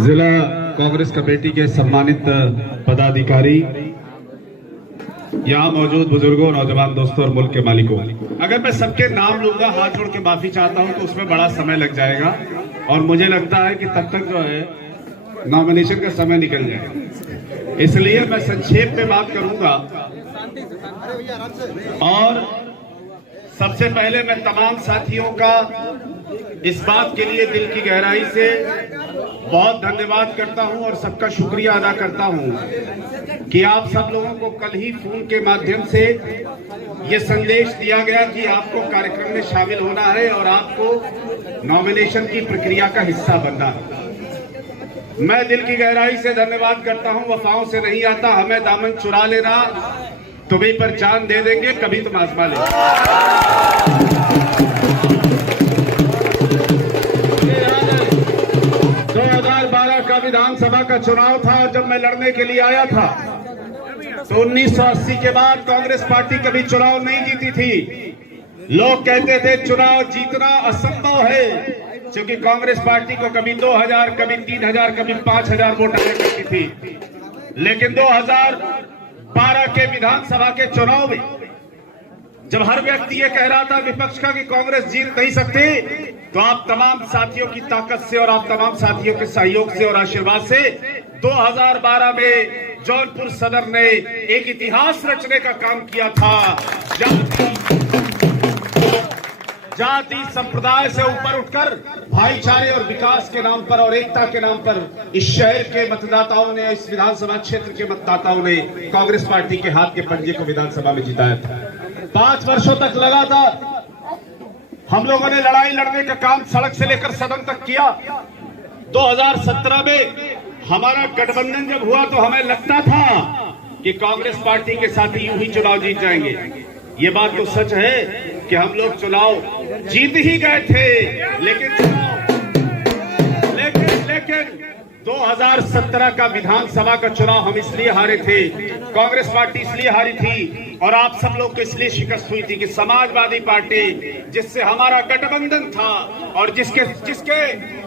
जिला कांग्रेस कमेटी के सम्मानित पदाधिकारी, यहाँ मौजूद बुजुर्गों, नौजवान दोस्तों और मुल्क के मालिकों, अगर मैं सबके नाम लूंगा, हाथ जोड़ के माफी चाहता हूं तो उसमें बड़ा समय लग जाएगा और मुझे लगता है कि तब तक जो है नॉमिनेशन का समय निकल जाएगा। इसलिए मैं संक्षेप में बात करूंगा और सबसे पहले मैं तमाम साथियों का इस बात के लिए दिल की गहराई से बहुत धन्यवाद करता हूं और सबका शुक्रिया अदा करता हूं कि आप सब लोगों को कल ही फोन के माध्यम से ये संदेश दिया गया कि आपको कार्यक्रम में शामिल होना है और आपको नॉमिनेशन की प्रक्रिया का हिस्सा बनना है। मैं दिल की गहराई से धन्यवाद करता हूं। वफाओं से नहीं आता, हमें दामन चुरा लेना, तुम्हीं पर जान दे देंगे, कभी तुम आजमा लेना। 2012 का विधानसभा का चुनाव था और जब मैं लड़ने के लिए आया था तो 1980 के बाद कांग्रेस पार्टी कभी चुनाव नहीं जीती थी। लोग कहते थे चुनाव जीतना असंभव है, क्योंकि कांग्रेस पार्टी को कभी 2000, कभी 3000, कभी 5000 वोट आया करती थी। लेकिन 2012 के विधानसभा के चुनाव में जब हर व्यक्ति ये कह रहा था विपक्ष का कि कांग्रेस जीत नहीं सकती, तो आप तमाम साथियों की ताकत से और आप तमाम साथियों के सहयोग से और आशीर्वाद से 2012 में जौनपुर सदर ने एक इतिहास रचने का काम किया था। जाति संप्रदाय से ऊपर उठकर भाईचारे और विकास के नाम पर और एकता के नाम पर इस शहर के मतदाताओं ने, इस विधानसभा क्षेत्र के मतदाताओं ने कांग्रेस पार्टी के हाथ के पंजे को विधानसभा में जिताया था। 5 वर्षों तक लगातार हम लोगों ने लड़ाई लड़ने का काम सड़क से लेकर सदन तक किया। 2017 में हमारा गठबंधन जब हुआ तो हमें लगता था कि कांग्रेस पार्टी के साथी यूं ही चुनाव जीत जाएंगे। ये बात तो सच है कि हम लोग चुनाव जीत ही गए थे, लेकिन 2017 का विधानसभा का चुनाव हम इसलिए हारे थे, कांग्रेस पार्टी इसलिए हारी थी और आप सब लोग को इसलिए शिकस्त हुई थी कि समाजवादी पार्टी, जिससे हमारा गठबंधन था और जिसके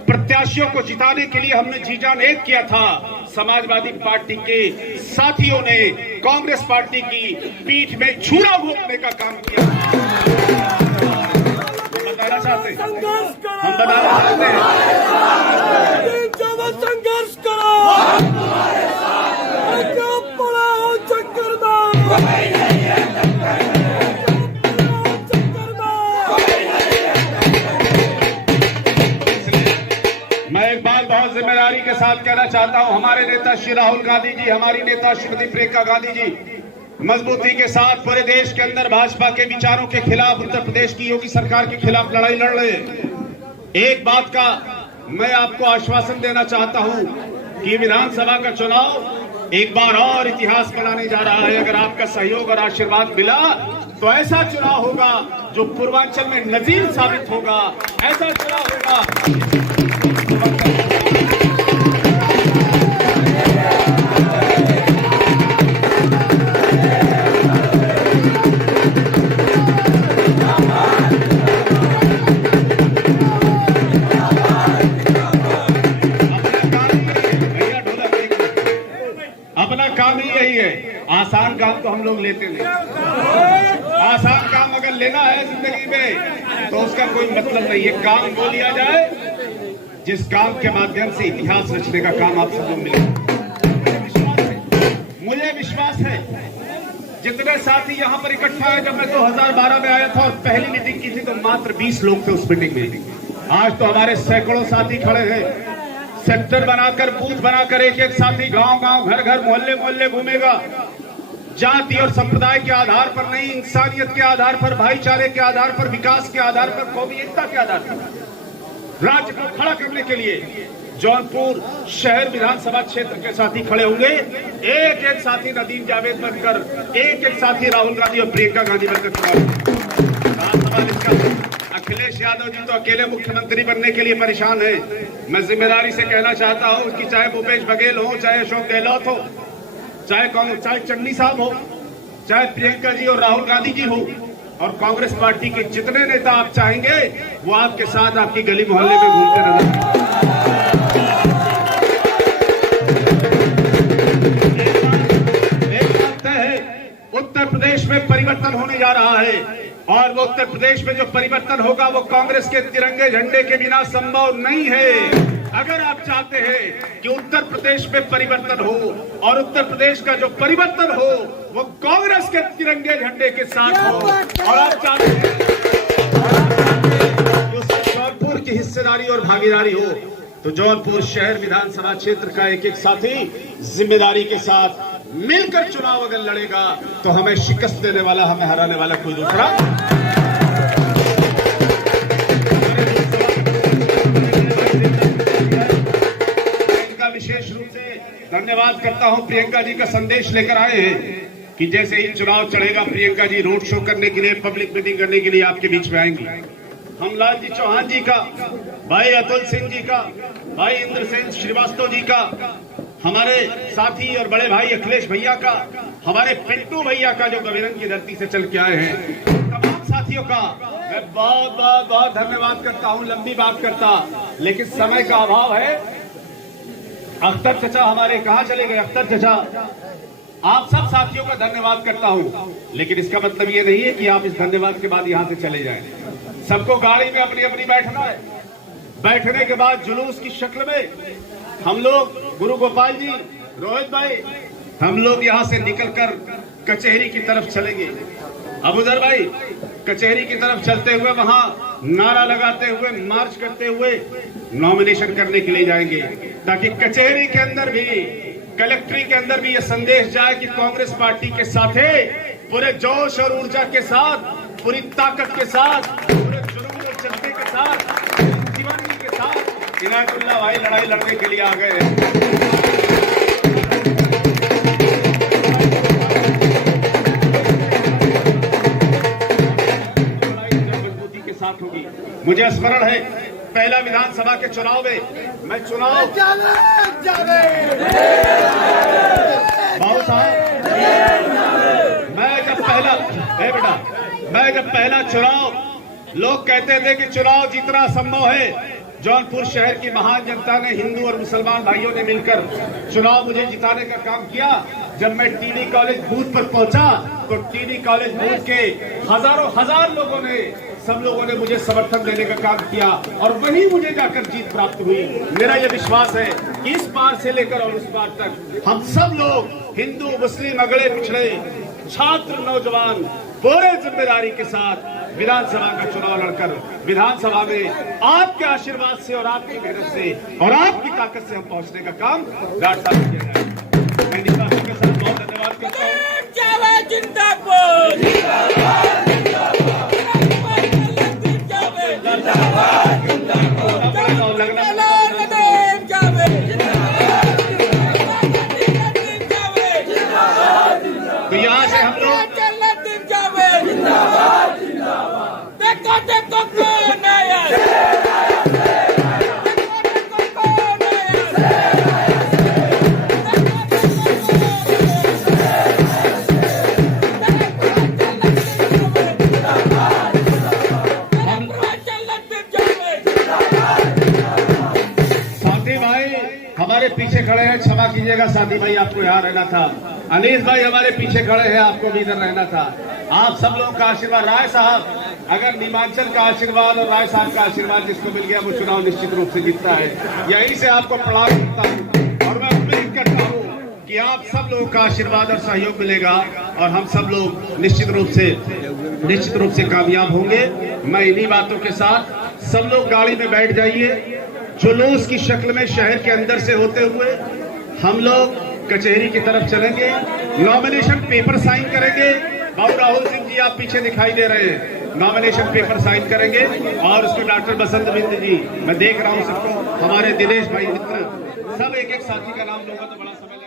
प्रत्याशियों को जिताने के लिए हमने जी जान एक किया था, समाजवादी पार्टी के साथियों ने कांग्रेस पार्टी की पीठ में छुरा घोंपने का काम किया। हम बताना चाहते हैं संघर्ष करो, पड़ा हो चक्कर मैं एक बात बहुत जिम्मेदारी के साथ कहना चाहता हूं। हमारे नेता श्री राहुल गांधी जी, हमारी नेता श्रीमती प्रियंका गांधी जी मजबूती के साथ पूरे देश के अंदर भाजपा के विचारों के खिलाफ, उत्तर प्रदेश की योगी सरकार के खिलाफ लड़ाई लड़ रहे हैं। एक बात का मैं आपको आश्वासन देना चाहता हूं कि विधानसभा का चुनाव एक बार और इतिहास बनाने जा रहा है। अगर आपका सहयोग और आशीर्वाद मिला तो ऐसा चुनाव होगा जो पूर्वांचल में नजीर साबित होगा। ऐसा चुनाव होगा। अपना काम ही यही है। आसान काम तो हम लोग लेते नहीं। आसान काम अगर लेना है जिंदगी में तो उसका कोई मतलब नहीं है। काम वो लिया जाए जिस काम के माध्यम से इतिहास रचने का काम आप सब लोग मिले। मुझे विश्वास है जितने साथी यहाँ पर इकट्ठा है, जब मैं 2012 में आया था और पहली मीटिंग की थी तो मात्र 20 लोग थे उस मीटिंग में। आज तो हमारे सैकड़ों साथी खड़े हैं। सेक्टर बनाकर, बूथ बनाकर एक एक साथी गांव गांव, घर घर, मोहल्ले मोहल्ले घूमेगा। जाति और संप्रदाय के आधार पर नहीं, इंसानियत के आधार पर, भाईचारे के आधार पर, विकास के आधार पर, कौमी एकता के आधार पर राज्य को खड़ा करने के लिए जौनपुर शहर विधानसभा क्षेत्र के साथी खड़े होंगे। एक एक साथी नदीम जावेद बनकर, एक एक साथी राहुल गांधी और प्रियंका गांधी बनकर। अखिलेश यादव जी तो अकेले मुख्यमंत्री बनने के लिए परेशान है। मैं जिम्मेदारी से कहना चाहता हूं कि चाहे भूपेश बघेल हो, चाहे अशोक गहलोत हो, चाहे चन्नी साहब हो, चाहे प्रियंका जी और राहुल गांधी जी हो, और कांग्रेस पार्टी के जितने नेता आप चाहेंगे वो आपके साथ आपकी गली मोहल्ले में घूमते नजर। उत्तर प्रदेश में परिवर्तन होने जा रहा है और वो उत्तर प्रदेश में जो परिवर्तन होगा वो कांग्रेस के तिरंगे झंडे के बिना संभव नहीं है। अगर आप चाहते हैं कि उत्तर प्रदेश में परिवर्तन हो और उत्तर प्रदेश का जो परिवर्तन हो वो कांग्रेस के तिरंगे झंडे के साथ हो और आप चाहते हैं कि उसमें जौनपुर की हिस्सेदारी और भागीदारी हो तो जौनपुर शहर विधानसभा क्षेत्र का एक एक साथी जिम्मेदारी के साथ मिलकर चुनाव अगर लड़ेगा तो हमें शिकस्त देने वाला, हमें हराने वाला कोई दूसरा। इनका विशेष रूप से धन्यवाद करता हूं, प्रियंका जी का संदेश लेकर आए हैं कि जैसे ही चुनाव चढ़ेगा प्रियंका जी रोड शो करने के लिए, पब्लिक मीटिंग करने के लिए आपके बीच में आएंगी। हम लाल जी चौहान जी का, भाई अतुल सिंह जी का, भाई इंद्रसेन श्रीवास्तव जी का, हमारे साथी और बड़े भाई अखिलेश भैया का, हमारे पिंटू भैया का जो गविरंग की धरती से चल के आए हैं, तमाम साथियों का मैं बहुत बहुत बहुत धन्यवाद करता हूं। लंबी बात करता लेकिन समय का अभाव है। अख्तर चचा हमारे कहां चले गए? अख्तर चचा, आप सब साथियों का धन्यवाद करता हूं लेकिन इसका मतलब ये नहीं है कि आप इस धन्यवाद के बाद यहां से चले जाएं। सबको गाड़ी में अपनी अपनी बैठना है। बैठने के बाद जुलूस की शक्ल में हम लोग, गुरु गोपाल जी, रोहित भाई, हम लोग यहां से निकलकर कचहरी की तरफ चलेंगे। अबूजर भाई, कचहरी की तरफ चलते हुए वहां नारा लगाते हुए, मार्च करते हुए नॉमिनेशन करने के लिए जाएंगे ताकि कचहरी के अंदर भी, कलेक्ट्री के अंदर भी यह संदेश जाए कि कांग्रेस पार्टी के साथ पूरे जोश और ऊर्जा के साथ, पूरी ताकत के साथ, पूरे जुनून और जज्बे के साथ, दीवानगी के साथ इनायतुल्लाह भाई लड़ाई लड़ने के लिए आ गए हैं। मजबूती के साथ होगी। मुझे स्मरण है पहला विधानसभा के चुनाव में मैं मैं जब पहला चुनाव, लोग कहते थे कि चुनाव जीतना संभव है। जौनपुर शहर की महान जनता ने, हिंदू और मुसलमान भाइयों ने मिलकर चुनाव मुझे जिताने का काम किया। जब मैं टीडी कॉलेज बूथ पर पहुंचा तो टीडी कॉलेज बूथ के हजारों हजार लोगों ने, सब लोगों ने मुझे समर्थन देने का काम किया और वहीं मुझे जाकर जीत प्राप्त हुई। मेरा यह विश्वास है कि इस पार से लेकर और उस पार तक हम सब लोग, हिंदू मुस्लिम अगड़े पिछड़े, छात्र नौजवान, पूरे जिम्मेदारी के साथ विधानसभा का चुनाव लड़कर विधानसभा में आपके आशीर्वाद से और आपकी मेहनत से और आपकी ताकत से हम पहुंचने का काम रास्ता किया जाए। मैं निकासी के साथ बहुत धन्यवाद करता हूँ। तो यहाँ से हम लोग हमारे पीछे खड़े हैं, क्षमा कीजिएगा साथी भाई, आपको यहाँ रहना था। अनीस भाई हमारे पीछे खड़े हैं, आपको भी इधर रहना था। आप सब लोगों का आशीर्वाद, राय साहब, अगर नीमांचल का आशीर्वाद और राय साहब का आशीर्वाद जिसको मिल गया वो चुनाव निश्चित रूप से जीतता है। यहीं से आपको प्रणाम करता हूँ और मैं उम्मीद करता हूँ कि आप सब लोगों का आशीर्वाद और सहयोग मिलेगा और हम सब लोग निश्चित रूप से कामयाब होंगे। मैं इन्हीं बातों के साथ सब लोग गाड़ी में बैठ जाइए। जुलूस की शक्ल में शहर के अंदर से होते हुए हम लोग कचहरी की तरफ चलेंगे, नॉमिनेशन पेपर साइन करेंगे। बाबू राहुल सिंह जी आप पीछे दिखाई दे रहे हैं, नॉमिनेशन पेपर साइन करेंगे और उसमें डॉक्टर बसंत बिंद जी, मैं देख रहा हूं सबको, हमारे दिनेश भाई मित्र, सब एक एक साथी का नाम लूंगा तो बड़ा समय